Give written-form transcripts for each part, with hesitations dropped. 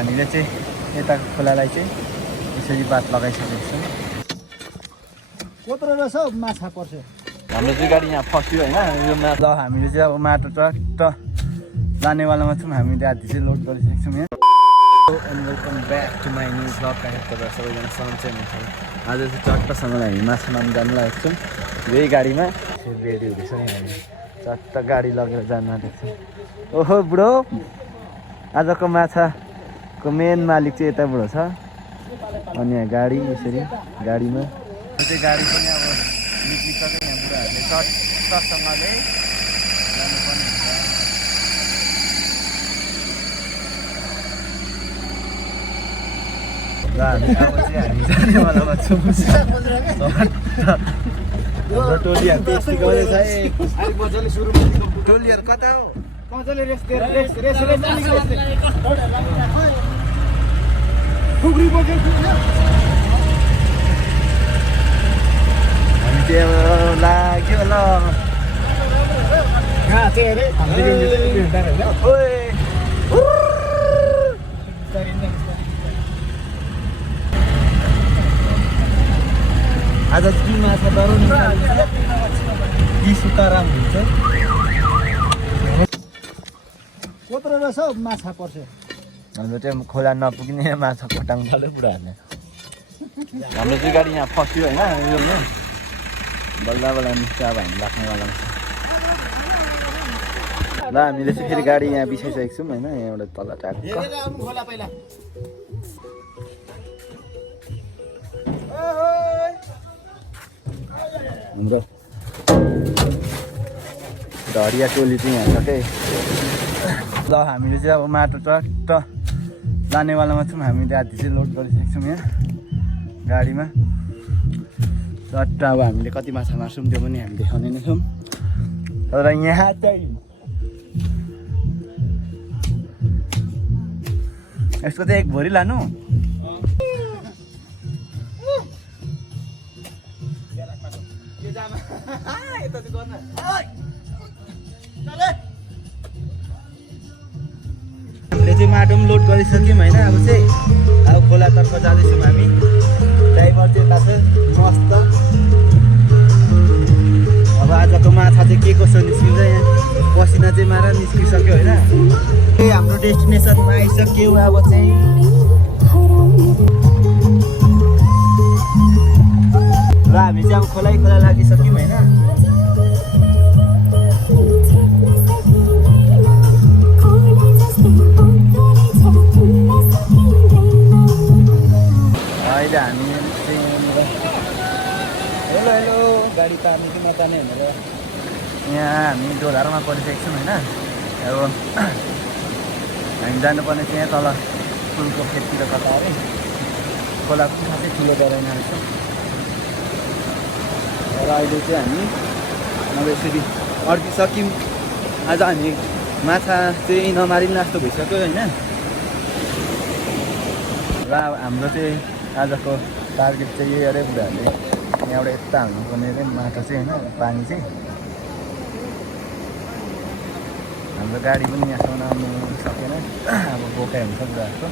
हामीले चाहिँ यता खोलालाई चाहिँ यसरी बात लगाइसकेको छौँ। कत्रो रहेछ माछा पर्छ। हाम्रो चाहिँ गाडी यहाँ फस्यो होइन, यो ल हामीले चाहिँ अब माटो ट्रक लानेवालामा छौँ। हामीले आधी चाहिँ लोड गरिसकेको छौँ यहाँ। And welcome back to my new blog. तपाईँ सबैजना सन्चै हुनुहुन्छ। आज चाहिँ चट्टसँगले हामी माछा मार्नु जानु लागेको छौँ यही गाडीमा। रेडी हुँदैछ नि, हामी चट्ट गाडी लगेर जानु आँटेको छौँ। ओहो बुढो, आजको माछाको मेन मालिक चाहिँ यता बुढो छ। अनि यहाँ गाडी यसरी गाडीमा त्यो गाडी पनि अब निक्लिसक्यो। यहाँ बुढाहरूले चट्टसँगले जानुपर्ने हुन्छ। र हामी अब चाहिँ हामी जानेवालामा छौँ। हाम्रो टोलीहरू त्यस्तै गर्दैछ है। टोलीहरू कता हो? मजाले रेस हामी त्यो लाग्यो ल। आज कि माछा डराउने कि सुकाराम हुन्छ। कत्रो रहेछ माछा पर्छ। हाम्रो चाहिँ खोला नपुग्ने माछा खोटाङ चल्यो बुढाहरूले। हाम्रो चाहिँ गाडी यहाँ फस्यो होइन, यो बल्ल बल्ल निस्क्यो। अब हामी लाग्नेवालामा छ। ल हामीले चाहिँ फेरि गाडी यहाँ बिसाइसकेको छौँ होइन, यहाँबाट तल ट्याक्क। हाम्रो ढडिया टोली चाहिँ यहाँ छ के। ल हामीले चाहिँ अब माटो ट्रक लानेवालामा छौँ। हामीले आधी चाहिँ लोड गरिसकेको छौँ यहाँ गाडीमा। चट्ट अब हामीले कति माछा मार्छौँ त्यो पनि हामी देखाउने नै छौँ। तर यहाँ चाहिँ यसको चाहिँ एक भरि लानु। हामीले चाहिँ माटो पनि लोड गरिसक्यौँ होइन। अब चाहिँ अब खोलातर्फ जाँदैछौँ हामी। ड्राइभर चाहिँ यता छ मस्त। अब आजको माछा चाहिँ के कसो निस्किन्छ। यहाँ पसिना चाहिँ मार निस्किसक्यो होइन। हाम्रो डेस्टिनेसनमा आइसक्यो। अब चाहिँ र हामी चाहिँ अब खोला लागिसक्यौँ होइन। अहिले हामी चाहिँ हेलो हेलो गाडी तार्ने कि नतार्ने भनेर यहाँ हामी डोधारमा परिसकेको छौँ होइन। अब हामी जानुपर्ने चाहिँ यहाँ तल फुलको खेततिर कता अरे। खोला पनि खासै ठुलो डराइन रहेछ। र अहिले चाहिँ हामी अब यसरी अड्किसक्यौँ। आज हामी माछा चाहिँ नमारिने जस्तो भइसक्यो होइन। र हाम्रो चाहिँ आजको टार्गेट चाहिँ यही अरे बुढाहरूले यहाँबाट यता हाल्नुपर्ने अरे माटो चाहिँ होइन, पानी चाहिँ। हाम्रो गाडी पनि यहाँसम्म आउनु सकेन, अब बोकाइ हुन्छ बुढाहरूको।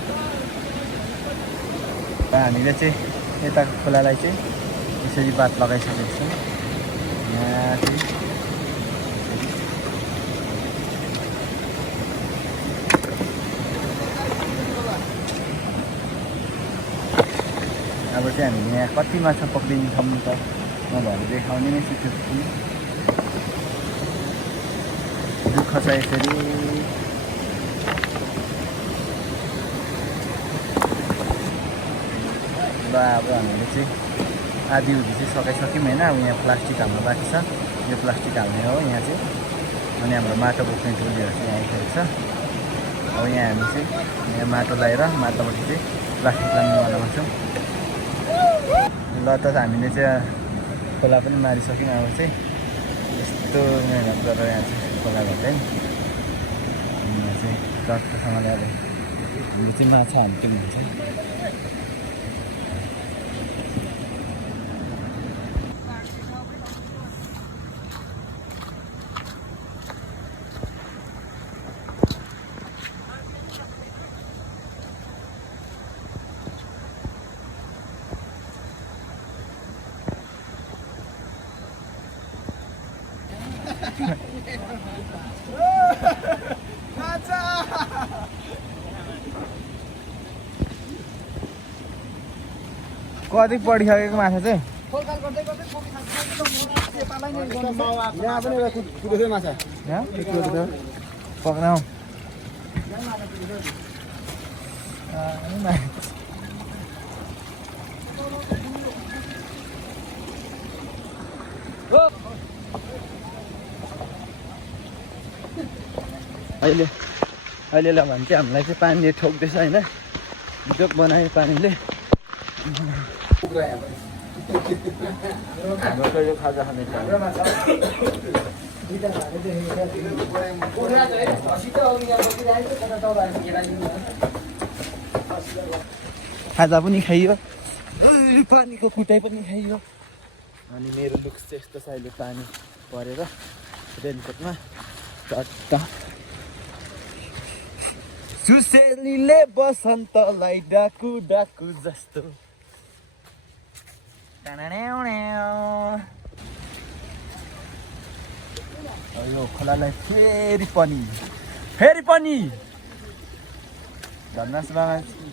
र हामीले चाहिँ यता खोलालाई चाहिँ यसरी बात लगाइसकेको छौँ। यहाँ चाहिँ अब चाहिँ हामीले यहाँ कति माछा पक्रिन्छौँ त नभएर देखाउने नै सिचुएसन। दुःख छ यसरी। ल अब हामीले चाहिँ आधी उधी चाहिँ सकाइसक्यौँ होइन। अब यहाँ प्लास्टिक हाल्नु बाँकी छ। यो प्लास्टिक हाल्ने हो यहाँ चाहिँ। अनि हाम्रो माटो बोक्ने टोलीहरू चाहिँ यहाँ आइसकेको छ। अब यहाँ हामी चाहिँ यहाँ माटो लगाएर माटोबाट चाहिँ प्लास्टिक लानेवालामा छौँ। ल त हामीले चाहिँ खोला पनि मारिसक्यौँ। अब चाहिँ यस्तो मेहनत गरेर यहाँ चाहिँ खोला घट्दै यहाँ चाहिँ टक्कसँगले अब हामीले चाहिँ माछा हाल्थ्यौँ हुन्छ। कति पढिसकेको माछा चाहिँ यहाँ पनि एउटा कुदेको थियो माछा यहाँ पक्राउ अहिले अहिले ल भने चाहिँ हामीलाई चाहिँ पानीले ठोक्दैछ होइन जोक बनायो पानीले हाम्रो यो खाजा खाँदैछ खाजा पनि खाइयो पानीको कुटाइ पनि खाइयो अनि मेरो लुक्स चाहिँ यस्तो छ अहिले पानी परेर रेनकोटमा चट्ट सुसेलीले बसन्तलाई डाकु डाकु जस्तो यो खोलालाई फेरि पनि धन्दासमा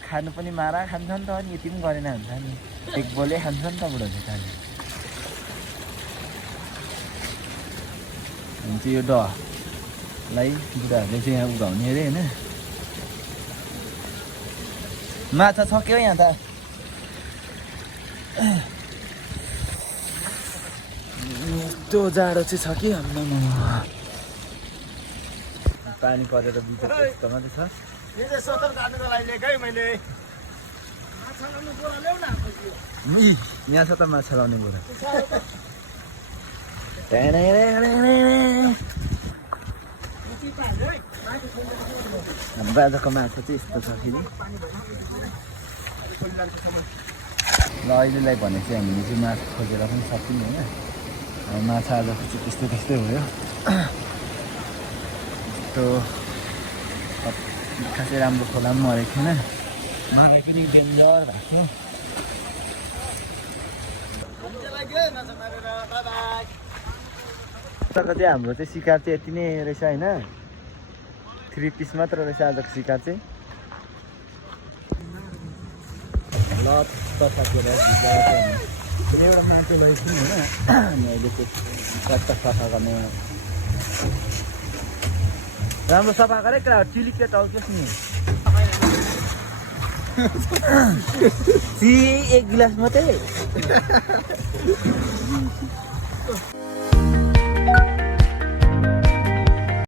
खानु पनि मारा खान्छ नि त अनि यति पनि गरेन हुन्छ नि एक बोले खान्छ नि त बुढोले खानु हुन्छ यो डलाई बुढाहरूले चाहिँ यहाँ उघाउने अरे होइन माछा सक्यो यहाँ त यस्तो जाडो चाहिँ छ कि हाम्रो पानी परेर बिचमा मात्रै छ यहाँ छ त माछा लाउने बोरा बाजाको माछा चाहिँ यस्तो छ फेरि ल अहिलेलाई भने चाहिँ हामीले चाहिँ माछा खोजेर पनि सक्यौँ होइन माछा आजको चाहिँ त्यस्तै भयो यस्तो खासै राम्रो खोला पनि मरेको थिएन मलाई पनि डेन्जर भएको चाहिँ हाम्रो चाहिँ शिकार चाहिँ यति नै रहेछ होइन 3 पिस मात्र रहेछ आजको शिकार चाहिँ ल तफाकेर एउटा माटो लगाइदिउँ होइन अनि अहिले चाहिँ चट्ट सफा गर्ने राम्रो सफा गरेँ क्या चिलिके टाउकेस् नि एक गिलास मात्रै